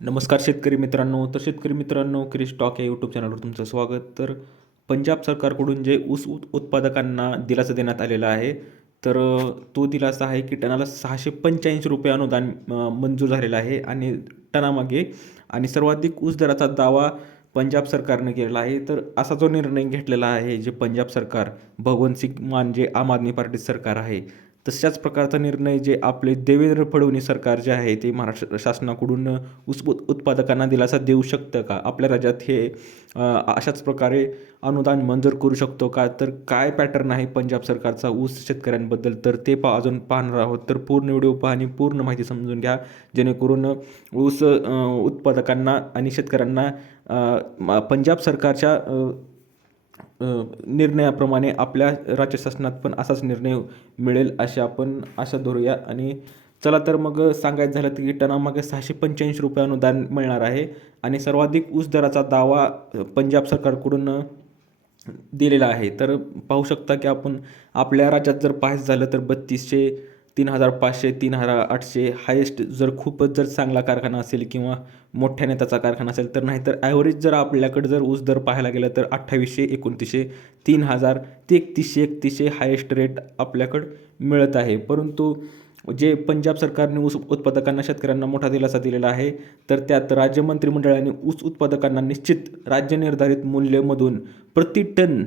नमस्कार शेतकरी मित्रांनो. शेतकरी मित्रांनो, क्रिस टॉक या यूट्यूब चॅनलवर तुमचं स्वागत. पंजाब सरकारकडून जे ऊस उत्पादकांना दिलासा देण्यात आलेला आहे. तो दिलासा आहे की टनाला ₹685 अनुदान मंजूर झालेलं आहे आणि टनामागे आणि सर्वाधिक ऊस दराचा दावा पंजाब सरकारने केलेला आहे. असा जो निर्णय घेतलेला आहे, जे पंजाब सरकार, भगवंत सिंग मान जे आम आदमी पार्टी सरकार आहे, तशाच प्रकारचा निर्णय जे आपले देवेंद्र फडणवीस सरकार जे आहे ते महाराष्ट्र शासनाकडून ऊस उत्पादकांना दिलासा देऊ शकतं का? आपल्या राज्यात हे अशाच प्रकारे अनुदान मंजूर करू शकतो का? काय पॅटर्न आहे पंजाब सरकारचा ऊस शेतकऱ्यांबद्दल, तर ते अजून पाहणार आहोत. पूर्ण व्हिडिओ पहा आणि पूर्ण माहिती समजून घ्या, जेणेकरून ऊस उत्पादकांना आणि शेतकऱ्यांना पंजाब सरकारच्या निर्णयाप्रमाणे आपल्या राज्य शासनात पण असाच निर्णय मिळेल अशी आपण आशा धरूया. आणि चला तर मग सांगायचं झालं की टनामागे ₹685 अनुदान मिळणार आहे आणि सर्वाधिक ऊस दराचा दावा पंजाब सरकारकडून दिलेला आहे. पाहू शकता की आपण आपल्या राज्यात जर पाहायचं झालं तर 3200, 3500, 3800 हायेस्ट जर खूपच जर चांगला कारखाना असेल किंवा मोठ्या नेत्याचा कारखाना असेल, तर नाहीतर ॲव्हरेज जर आपल्याकडे जर ऊस दर पाहायला गेलं तर 2800, 2900, 3000 ते 3100 हायेस्ट रेट आपल्याकडं मिळत आहे. परंतु जे पंजाब सरकारने ऊस उत्पादकांना, शेतकऱ्यांना मोठा दिलासा दिलेला आहे, त्यात राज्य मंत्रिमंडळाने ऊस उत्पादकांना निश्चित राज्य निर्धारित मूल्यामधून प्रति टन,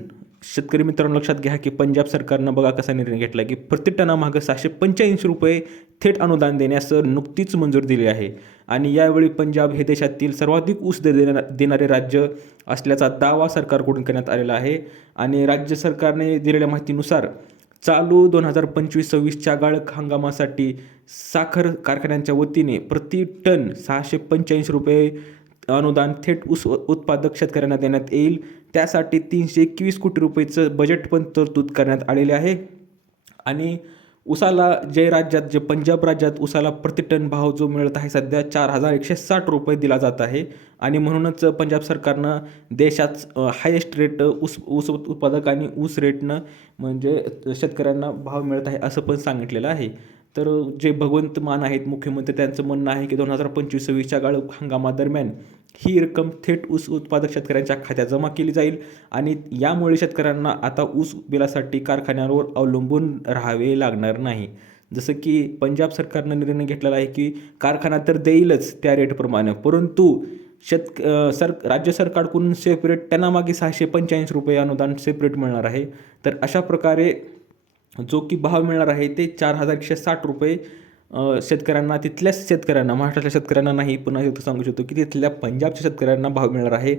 शेतकरी मित्रांनो लक्षात घ्या की पंजाब सरकारनं बघा कसा निर्णय घेतला की प्रति टनामागं ₹685 थेट अनुदान देण्यास नुकतीच मंजूरी दिली आहे. आणि यावेळी पंजाब हे देशातील सर्वाधिक ऊस देणारे राज्य असल्याचा दावा सरकारकडून करण्यात आलेला आहे. आणि राज्य सरकारने दिलेल्या माहितीनुसार चालू 2025-26च्या गाळप हंगामासाठी साखर कारखान्यांच्या वतीने प्रति टन ₹685 अनुदान थेट ऊस उत्पादक शेतकऱ्यांना देण्यात येईल. त्यासाठी ₹321 कोटी बजेट पण तरतूद करण्यात आलेले आहे. आणि ऊसाला जे पंजाब राज्यात ऊसाला प्रति टन भाव जो मिळत आहे सध्या ₹4160 दिला जात आहे. आणि म्हणूनच पंजाब सरकारनं देशात हायेस्ट रेट ऊस उत्पादक आणि ऊस रेटनं म्हणजे शेतकऱ्यांना भाव मिळत आहे असं पण सांगितलेलं आहे. जे भगवंत मान आहेत मुख्यमंत्री, त्यांचं म्हणणं आहे की 2025-26च्या गाळप हंगामादरम्यान ही रक्कम थेट ऊस उत्पादक शेतकऱ्यांच्या खात्यात जमा केली जाईल. आणि यामुळे शेतकऱ्यांना आता ऊस बिलासाठी कारखान्यांवर अवलंबून राहावे लागणार नाही. जसं की पंजाब सरकारनं निर्णय घेतलेला आहे की कारखाना तर देईलच त्या रेटप्रमाणे, परंतु राज्य सरकारकडून सेपरेट टनामागे ₹685 अनुदान सेपरेट मिळणार आहे. अशा प्रकारे जो की भाव मिळणार आहे ते ₹4160 शेतकऱ्यांना, तिथल्याच शेतकऱ्यांना, महाराष्ट्रातल्या शेतकऱ्यांना नाही, पुन्हा एकदा सांगू शकतो की तिथल्या पंजाबच्या शेतकऱ्यांना भाव मिळणार आहे.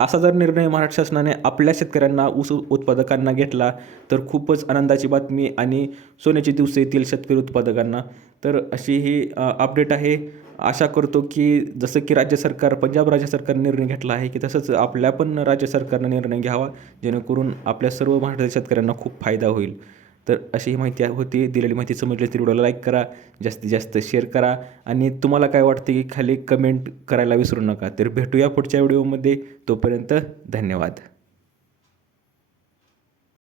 असा निर्णय महाराष्ट्र शासनाने आपल्या शेतकऱ्यांना, ऊस उत्पादकांना घेतला तर खूपच आनंदाची बातमी आणि सोन्याचे दिवस येतील शेतकरी उत्पादकांना. अशी ही अपडेट आहे. आशा करतो की जसं की पंजाब राज्य सरकारने निर्णय घेतला आहे की तसंच आपल्या पण राज्य सरकारनं निर्णय घ्यावा, जेणेकरून आपल्या सर्व महाराष्ट्रातील शेतकऱ्यांना खूप फायदा होईल. अशी ही माहिती होती. दिलेली माहिती समजली तर व्हिडिओला लाईक करा, जास्तीत जास्त शेअर करा आणि तुम्हाला काय वाटते की खाली कमेंट करायला विसरू नका. भेटूया पुढच्या व्हिडिओमध्ये. तोपर्यंत धन्यवाद.